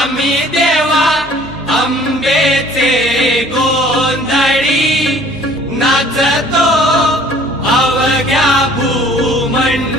आम्ही देवा अंबेचे गोंधळी नाचतो अवघ्या भूमंडळी।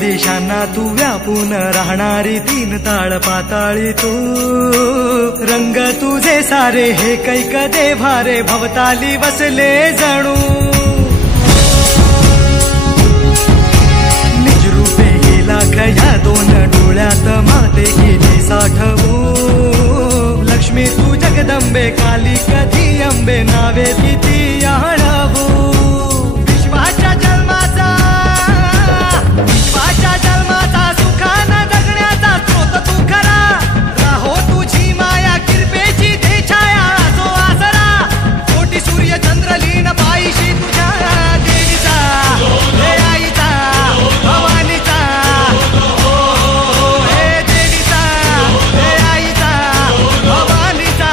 देशांना तू व्यापून राहणारी तीन ताळ पाताळी तू, रंग तुझे सारे हे कैक देभारे भवताली बसले जणू। निजरूपे गेला खया दोन डोळ्यात माते गेली साठवू। लक्ष्मी तू जगदंबे काली कधी अंबे नावे किती आणवू। विश्वाच्या जन्माचा सुखाना जगण्याचा स्रोत तू खरा, राहो तुझी माया कृपेची दे छाया असो आसरा। कोटी सूर्य चंद्र लीन पायीशी तुझ्या देवीचा हे आईचा भवानीचा, हे देवीचा हे आईचा भवानीचा।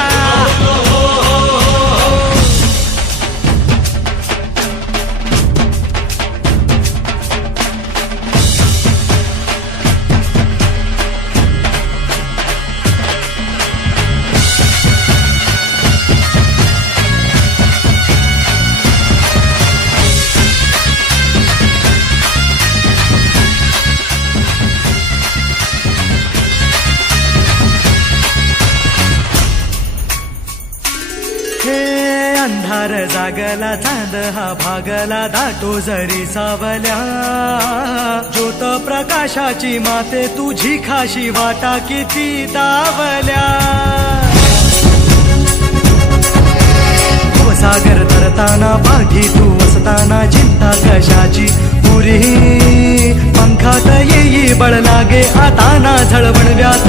अंधार जागला चांद हा भागला दाटो जरी सावल्या। ज्योत प्रकाशाची माते तुझी खाशी वाटा किती दावल्या। सागर तरताना पाठी तू असताना चिंता कशाची पुरी। पंखात येई बळ लागे आता ना झळवण व्यात